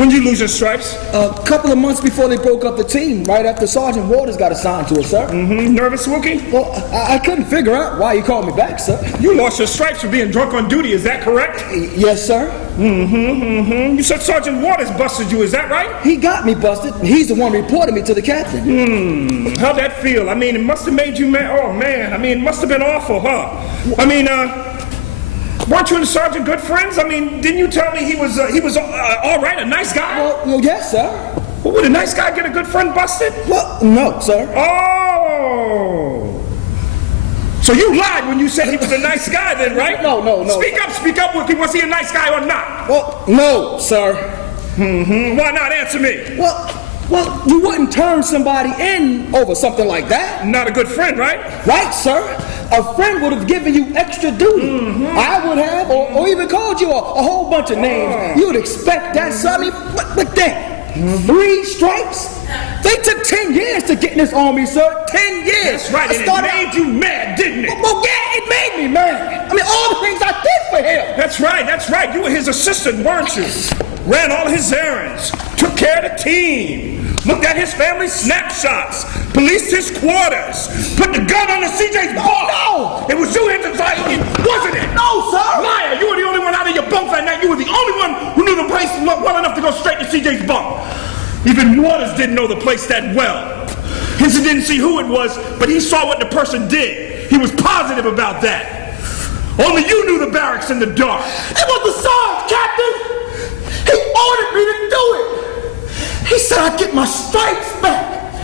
When did you lose your stripes? A couple of months before they broke up the team, right after Sergeant Waters got assigned to us, sir. Nervous, Wilkie? Well, I couldn't figure out why you called me back, sir. You lost your stripes for being drunk on duty, is that correct? Yes, sir. You said Sergeant Waters busted you, is that right? He got me busted. He's the one reporting me to the captain. How'd that feel? I mean, it must have made you mad. Oh, man. I mean, it must have been awful, huh? I mean, weren't you and the sergeant good friends? I mean, didn't you tell me he was all right, a nice guy? Well, yes, sir. Well, would a nice guy get a good friend busted? Well, no, sir. Oh! So you lied when you said he was a nice guy then, right? No. Speak up, Wilkie. Was he a nice guy or not? Well, no, sir. Why not? Answer me. Well, you wouldn't turn somebody in over something like that. Not a good friend, right? Right, sir. A friend would have given you extra duty. I would have, or even called you a whole bunch of names. You would expect that, sir. I mean, but then, 3 stripes? They took 10 years to get in this army, sir. 10 years. That's right, and it made you mad, didn't it? Well, yeah, it made me mad. I mean, all the things I did for him. That's right. You were his assistant, weren't you? Ran all his errands, took care of the team, looked at his family snapshots, policed his quarters, put the gun on the CJ's bunk. No! It was you who decided, wasn't it? No, sir! Liar! You were the only one out of your bunk that night. You were the only one who knew the place well enough to go straight to CJ's bunk. Even Waters didn't know the place that well. Hinson didn't see who it was, but he saw what the person did. He was positive about that. Only you knew the barracks in the dark. It was the sergeant, Captain! He ordered me to do it! He said I'd get my stripes back!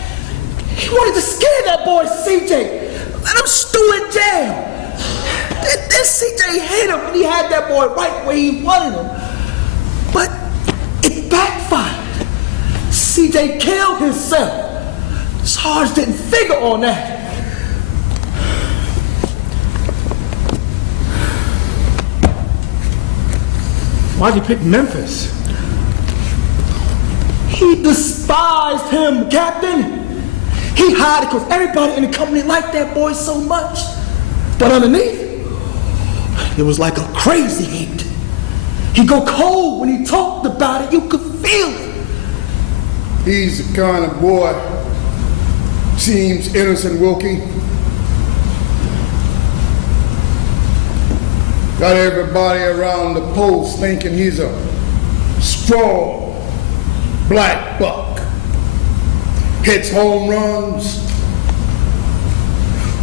He wanted to scare that boy CJ! Let him stew in jail! Then CJ hit him and he had that boy right where he wanted him. But it backfired. CJ killed himself. Sarge didn't figure on that. Why'd you pick Memphis? He despised him, Captain. He hired it because everybody in the company liked that boy so much. But underneath, it was like a crazy hate. He'd go cold when he talked about it. You could feel it. He's the kind of boy, seems innocent, Wilkie. Got everybody around the post thinking he's a strong black buck. Hits home runs.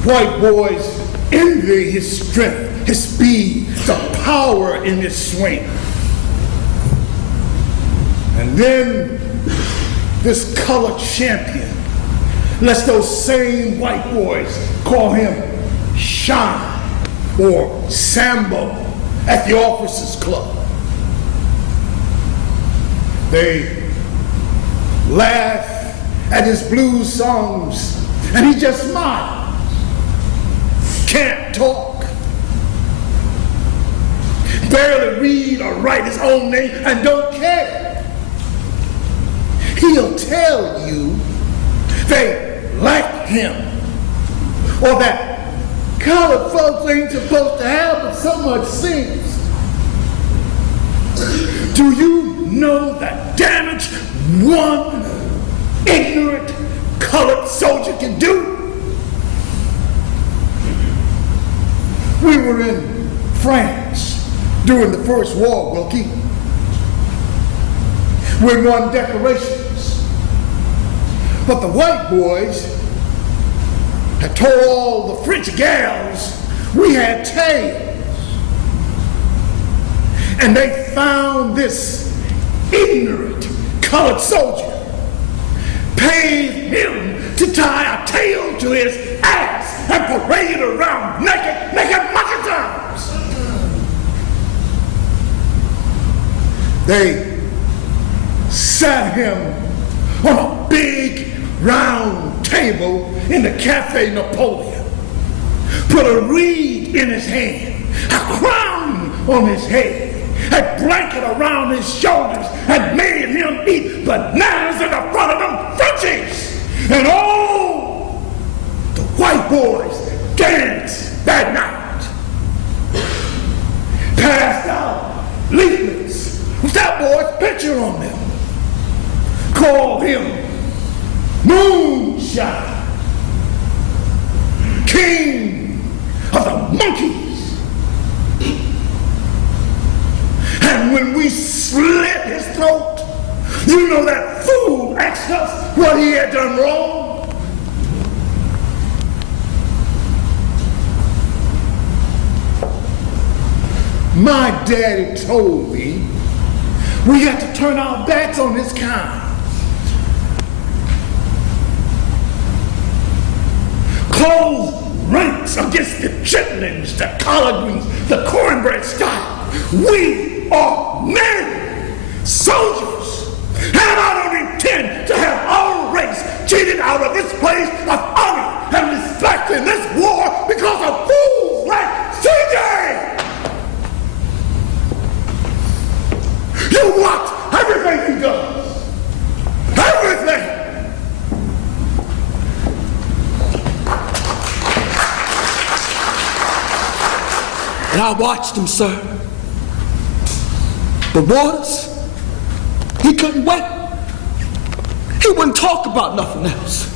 White boys envy his strength, his speed, the power in his swing. And then this colored champion lets those same white boys call him Shine or Sambo at the officers' club. They laugh at his blues songs and he just smiles. Can't talk. Barely read or write his own name and don't care. He'll tell you they like him, or that colored folks ain't supposed to have but so much sense. Do you know the damage one ignorant colored soldier can do? We were in France during the First War, Wilkie. We won decorations. But the white boys had told all the French gals we had tails. And they found this ignorant colored soldier, paid him to tie a tail to his ass and parade around naked monkey times. They sat him on a big round table in the Cafe Napoleon, put a reed in his hand, a crown on his head, a blanket around his shoulders, and made him eat bananas in the front of them Frenchies. And all the white boys danced that night. Passed out leaflets with that boy's picture on them. call him Moonshine, king of the monkeys. And when we slit his throat, you know that fool asked us what he had done wrong. My daddy told me we had to turn our backs on this kind. Close ranks against the chitlins, the collard greens, the cornbread style. We are men, soldiers, and I don't intend to have our race cheated out of this place of honor and respect in this war because of fools like CJ. You watch everything he does. Everything. And I watched him, sir. The Waters, he couldn't wait. He wouldn't talk about nothing else.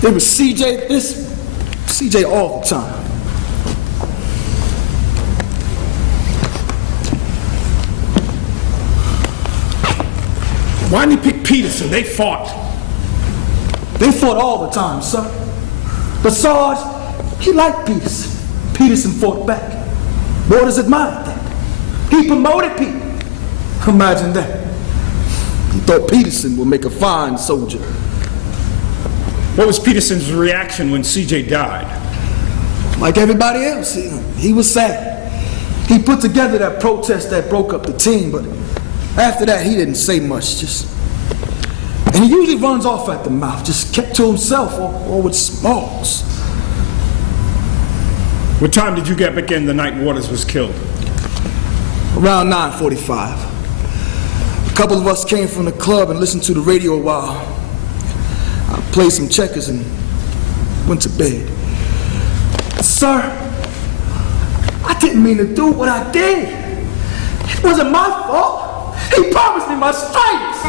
There was CJ this, CJ all the time. Why didn't he pick Peterson? They fought. They fought all the time, sir. But Sarge, he liked Peterson. Peterson fought back. Waters admired that. He promoted people. Imagine that. He thought Peterson would make a fine soldier. What was Peterson's reaction when CJ died? Like everybody else, he was sad. He put together that protest that broke up the team, but after that, he didn't say much, and he usually runs off at the mouth, just kept to himself or with Smalls. What time did you get back in the night Waters was killed? Around 9:45. A couple of us came from the club and listened to the radio a while. I played some checkers and went to bed. Sir, I didn't mean to do what I did. It wasn't my fault. He promised me my stripes.